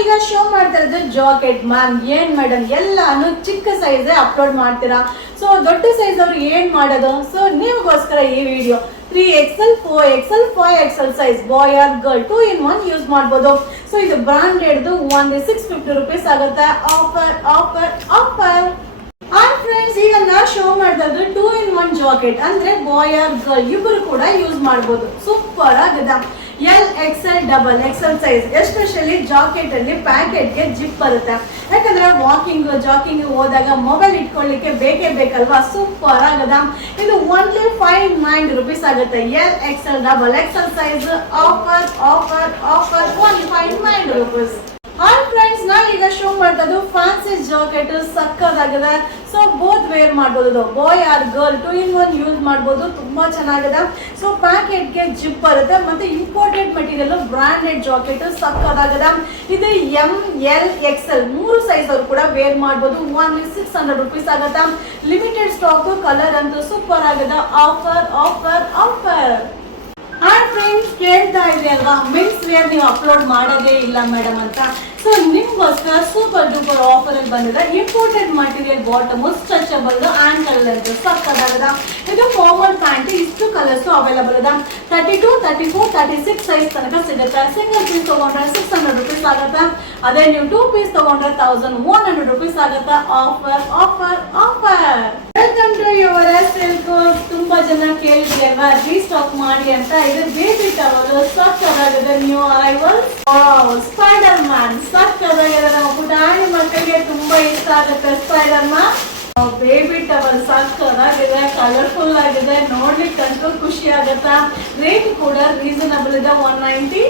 ಈಗ ಶೋ ಮಾಡ್ತಾ ಇರೋದು ಜಾಕೆಟ್ ಮ್ಯಾಮ್. ಏನ್ ಮೇಡಮ್ ಎಲ್ಲಾನು ಚಿಕ್ಕ ಸೈಜ್ ಅಪ್ಲೋಡ್ ಮಾಡ್ತೀರಾ, ಸೊ ದೊಡ್ಡ ಸೈಜ್ ಅವ್ರು ಏನ್ ಮಾಡೋದು? ಸೊ ನಿಮಗೋಸ್ಕರ ಈ video 3XL 4XL 5XL size boy or girl 2 in 1 use ಮಾಡಬಹುದು. ಸೊ ಇದು ಬ್ರಾಂಡೆಡ್ ಒಂದು 650 ರೂಪೀಸ್ ಆಗುತ್ತೆ. Offer offer offer. ಫ್ರೆಂಡ್ಸ್, ಈಗ ನಾ ಶೋ ಮಾಡ್ತಾ ಇರೋದು 2 in 1 ಜಾಕೆಟ್, ಅಂದ್ರೆ ಬಾಯ್ ಆರ್ ಗರ್ಲ್ ಇಬ್ಬರು ಕೂಡ ಯೂಸ್ ಮಾಡಬಹುದು. ಸೂಪರ್ ಆಗಿದೆ. XL double XL size. Especially jacket ಅಲ್ಲಿ ಪ್ಯಾಕೆಟ್ ಗೆ ಜಿಪ್ ಬರುತ್ತೆ, ಯಾಕಂದ್ರೆ ವಾಕಿಂಗ್ ಜಾಕಿಂಗ್ ಹೋದಾಗ ಮೊಬೈಲ್ ಇಟ್ಕೊಳ್ಳಿಕ್ಕೆ ಬೇಕೇ ಬೇಕಲ್ವಾ. ಸೂಪರ್ ಆಗದ. ಇದು ಓನ್ಲಿ 590 ರೂಪೀಸ್ ಆಗುತ್ತೆ. XL double XL size. Offer offer offer only 590 rupees. Hi friends, ನಾನು ಈಗ ಶೋ ಮಾಡ್ತಾ ಇದ್ದು ಫ್ಯಾನ್ಸಿ ಜಾಕೆಟ್. ಸಕ್ಕದಾಗಿದೆ. ಸೊ ಬೋತ್ ವೇರ್ ಮಾಡಬಹುದು, boy or girl 2 in 1 use ಮಾಡಬಹುದು. ತುಂಬಾ ಚೆನ್ನಾಗಿದೆ. ಸೊ ಪ್ಯಾಕೆಟ್ ಗೆ ಜಿಪ್ ಬರುತ್ತೆ, ಮತ್ತೆ ಇಂಪೋರ್ಟೆಡ್ ಮೆಟೀರಿಯಲ್, ಬ್ರಾಂಡೆಡ್ ಜಾಕೆಟ್. ಸಕ್ಕದಾಗಿದೆ. ಇದು ML XL 3 ಸೈಜ್ ಅವರು ಕೂಡ ವೇರ್ ಮಾಡಬಹುದು. ಓನ್ಲಿ 600 ರೂಪೀಸ್ ಆಗುತ್ತೆ. Limited stock. ಕಲರ್ ಅಂತೂ ಸೂಪರ್ ಆಗಿದೆ. Offer offer offer. ಫ್ರೆಂಡ್ಸ್, ಕೇಳ್ತಾ ಇದ್ರಿ ಅಲ್ವಾ ಮೆನ್ಸ್ ವೇರ್ ನೀವು ಅಪ್ಲೋಡ್ ಮಾಡೋದೇ ಇಲ್ಲ ಮೇಡಮ್ ಅಂತ. ಸೊ ನಿಮ್ಗೋಸ್ಕರ ಸೂಪರ್ ಡೂಪರ್ ಆಫರ್ ಅಲ್ಲಿ ಬಂದಿದೆ. Imported material bottom, stretchable, ankle length. ಸಕ್ಕದಾಗದ. ಇದು ಫಾರ್ಮಲ್ ಪ್ಯಾಂಟ್. ಇಷ್ಟು ಕಲರ್ಸ್ ಅವೈಲಬಲ್ ಇದೆ. 32, 34, 36 ಸೈಜ್ ತನಕ ಸಿಗುತ್ತೆ. ಸಿಂಗಲ್ ಪೀಸ್ ತಗೊಂಡ್ರೆ 600 ರೂಪೀಸ್ ಆಗುತ್ತೆ. ಅದೇ ನೀವು 2 ಪೀಸ್ ತಗೊಂಡ್ರೆ 1100 ರೂಪೀಸ್ ಆಗುತ್ತೆ. Offer offer offer. Welcome to your silk. ತುಂಬಾ ಜನ ಕೇಳಿದ್ರಿ ಅಲ್ವಾ ರೀಸ್ಟಾಕ್ ಮಾಡಿ ಅಂತ. ಇದು ಬೇಬಿ ಟವಲ್. ಸಕ್ಕದಾಗಿದೆ. New arrival. Spider man. ಸಕ್ಕದಾಗಿದೆ. ನಮ್ಮ ಪುಟಾಣಿ ಮಕ್ಕಳಿಗೆ ತುಂಬಾ ಇಷ್ಟ ಆಗುತ್ತೆ ಸ್ಪೈಡರ್ ಮ್ಯಾನ್. ಬೇಬಿ ಟವಲ್ ಸಕ್ಕದಾಗಿದೆ. ಕಲರ್ಫುಲ್ ಆಗಿದೆ. ನೋಡ್ಲಿಕ್ಕಂತೂ ಖುಷಿ ಆಗತ್ತಾ. ರೇಟ್ ಕೂಡ ರೀಸನಬಲ್ ಇದೆ. 190.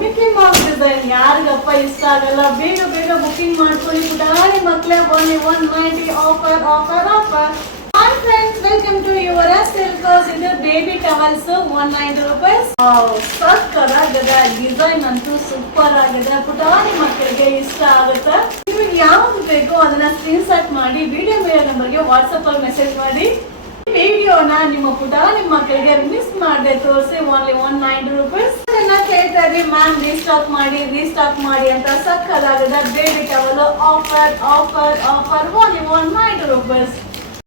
ಮಿಕ್ಕಿ ಮೌಸ್ ಡಿಸೈನ್ ಯಾರಿಗಪ್ಪ ಇಷ್ಟ ಆಗಲ್ಲ? ಬೇಗ ಬೇಗ ಬುಕಿಂಗ್ ಮಾಡ್ಕೊಳ್ಳಿ ಪುಟಾಣಿ ಮಕ್ಕಳೇ. 190. Offer offer offer. Hi friends, welcome to your silk. ಇದು ಬೇಬಿ ಟವಲ್ಸ್ 190 ರೂಪೀಸ್. ಸಕ್ಕದಾಗಿದೆ. ಡಿಸೈನ್ ಅಂತೂ ಸೂಪರ್ ಆಗಿದೆ. ಪುಟಾಣಿ ಮಕ್ಕಳಿಗೆ ಇಷ್ಟ ಆಗುತ್ತೆ. ನಿಮಗೆ ಯಾವ್ದು ಬೇಕೋ ಅದನ್ನ ಸ್ಕ್ರೀನ್ ಶಾಟ್ ಮಾಡಿ ವಿಡಿಯೋ ಮೇಲೆ ನಂಬರ್ಗೆ ವಾಟ್ಸ್ಆಪ್ ಅಲ್ಲಿ ಮೆಸೇಜ್ ಮಾಡಿ. ವಿಡಿಯೋನ ನಿಮ್ಮ ಪುಟಾಣಿ ಮಕ್ಕಳಿಗೆ ಮಿಸ್ ಮಾಡದೆ ತೋರಿಸಿ. Only 190 rupees. ಕೇಳ್ತಾ ಇದ್ರಿ ಮ್ಯಾಮ್ ರೀಸ್ಟಾಕ್ ಮಾಡಿ ಅಂತ. ಸಕ್ಕದಾಗಿದೆ. Baby towel. Offer offer offer. Only 190 rupees.